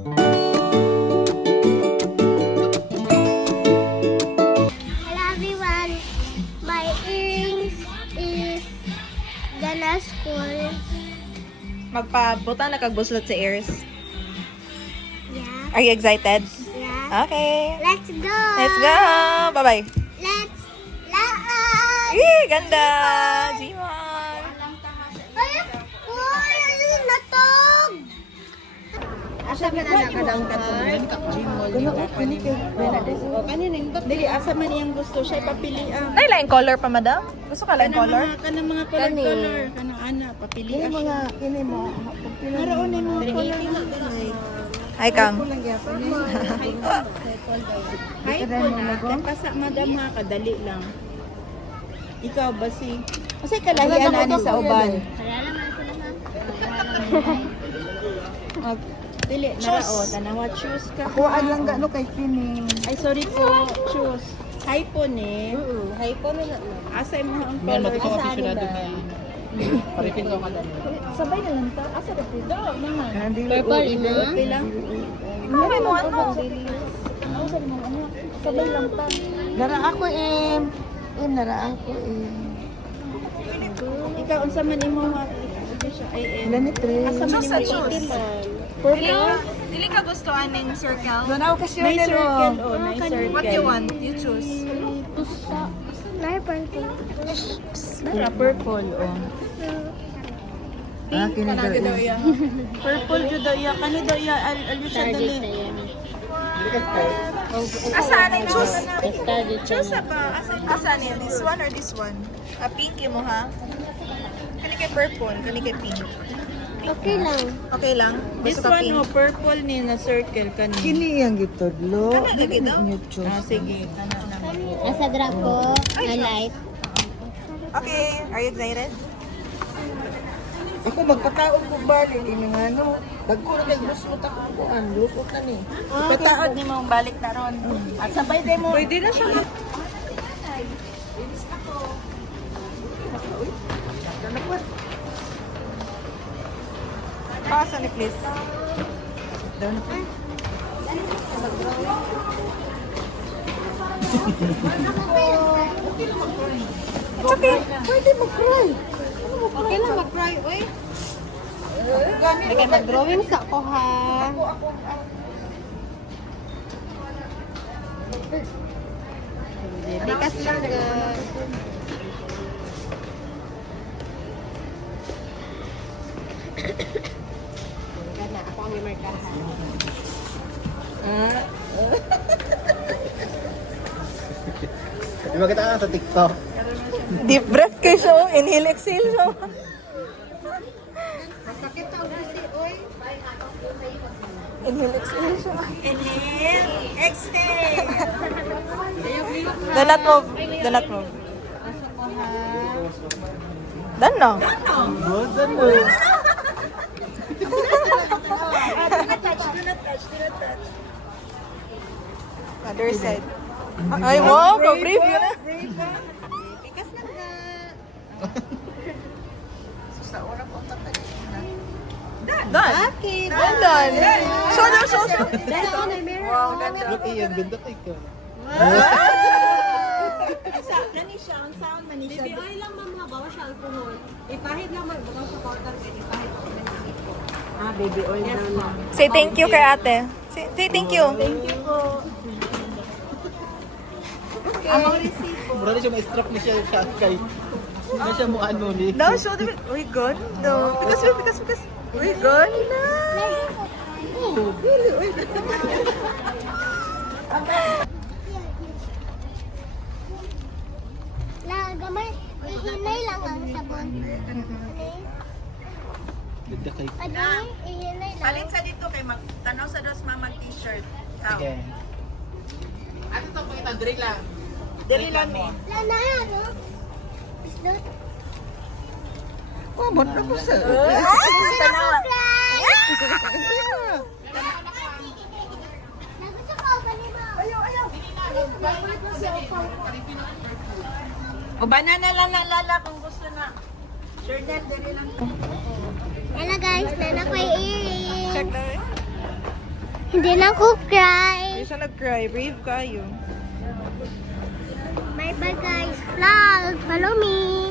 Hello everyone, my earrings is gonna school. Magpabuta na kagbuslot sa ears. Yeah, Are you excited? yeah. Okay. Let's go. Let's go! Bye-bye. Let's laan. Yee! Ganda! Jimon! Ay, uy, natog. Asa man ana ka daw katulad ka Gmall ni kapani mo. Kanina dili asa man iyang gusto siya papilian. Nay, laing color pa, madam? Gusto ka laing color? Kanang mga color kanang ana papilian siya. Kini mo. Naroon ni mo color. Hi, Kang. Hi po na. Kasa madam ha kadali lang. Ikaw ba si? Kasi kalahian ani sa uban. Dili narao tanawa choose ka. Kuan lang gano kay Kini. Ay sorry po, choose. Hi po ni. Hay ko na. Asa mo ang color sa aficionado ba? Paripin ko kada. Sabay na lang ta. Asa ka po? Daw naman. Purple ina. Okay lang. Ano mo, ano? Ano sabi mo ano? Sabay lang ta. Nara ako nara ako Ikaw unsa man imo nga siya ay Lani tre. asa man Choose sa imo choose. Purple. Dili ka gusto aning circle? Nara kasi May circle oh, may circle. What you want? You choose. Nara purple oh. Ah, kini daw. Purple jud daw ya kani daw ya alyo siya dali. Asa aning choose? Choose pa. Asa aning this one or this one? Pink mo ha? Kani kay purple, kani kay pink. Okay lang. Okay lang? This Gusto ka one pink? oh, purple ni na circle kani. Kini iyang gitudlo. Ano lagi daw? Ah sige, kana na. Asa drapo, na light. Okay, are you excited? Ako magpataon ko bali ini nga no. Dagko na kay gusto ta ko kuan, lusot na ni. Pataod ni mo balik na ron. At sabay din mo. Pwede na siya. Pasa ni please. Down na po. It's okay. Pwede mag-cry. Okay lang mag-cry, oy. Lagay mag-drawing sa ko ha. Bikas lang ga. Kana ako ang markahan. Di ba kita sa TikTok? Deep breath kayo siya. Inhale, exhale siya. Inhale, exhale siya. Inhale, exhale. Do not move. Do not move. Asa ko ha. Done na. Good ano. Other side. Ay, wow. Ka-brave yun. Bikas lang ga. Done. Okay, Done. Show them, show them. Wow, ganda. Look iyan, ganda kay ka. Sa kani siya ang sound man siya. BBI lang ma'am ha, bawa siya alcohol. Ipahid lang ma'am, baka sa counter pwede ipahid ako ng dito. Ah, baby oil Yes daw na. ma'am. Say thank you kay ate. Say thank you. Thank you po. Among receipt po. Mura na siya ma-stroke na siya kay. Hindi siya mo ano ni. Now, show them. Uy, good. No. Because. Uy, good. La, gamay. Ihinay lang ang sabon. Ganda kay. Adi, ihinay lang. Alin sa dito kay magtanaw sa dos mamag t-shirt. Okay. Ano to po kita drill lang. Dali lang ni. La na, no? Isdot. Oh, mo na ko sa. Tanaw. Nagusto ko ba ni mo? Ayaw. O banana lang nalala kung gusto na. Sure that dali lang. Hello guys, nana ko earrings. Check na rin. Hindi na ako cry. Hindi siya nag-cry. Brave kayo. Bye bye guys. Vlog. Follow me.